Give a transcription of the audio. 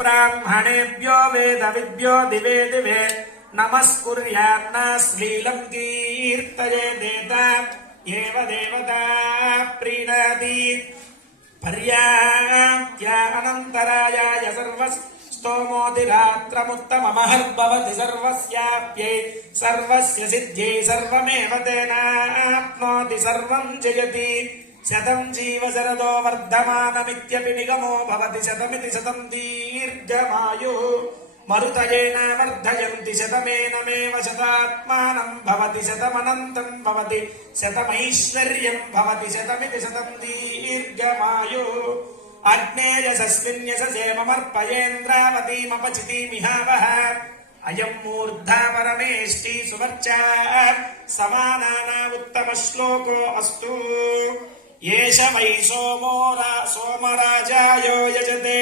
ब्राह्मणेभ्यो वेदविद्यो दिवे दिवे नमस्कुर्यान्नाश्लीलं कीर्तयेदेत एव देवता प्रीणाति पर्याप्त्या अनन्तरायाय स्तोमोतिरात्रमुत्तममहर्भवति सर्वस्याप्यै सर्वस्य सिद्ध्यै सर्वमेव तेनाप्नोति सर्वं जयति शतं जीव शरदो वर्धमानमित्यपि निगमो भवति शतमिति शतं दीर्घमायुः मरुतयेन वर्धयन्ति शतमेनमेव शतात्मानं भवति शतमनन्तं भवति शतमैश्वर्यं भवति शतमिति शतं दीर्घमायुः अग्नेयसस्मिन् यशसे ममर्पयेन्द्रावतीमपचितिमिहावः अयं मूर्धा परमेष्टि सुवर्चा समानाना उत्तमश्लोको अस्तु एष वै सोमराजायो यजते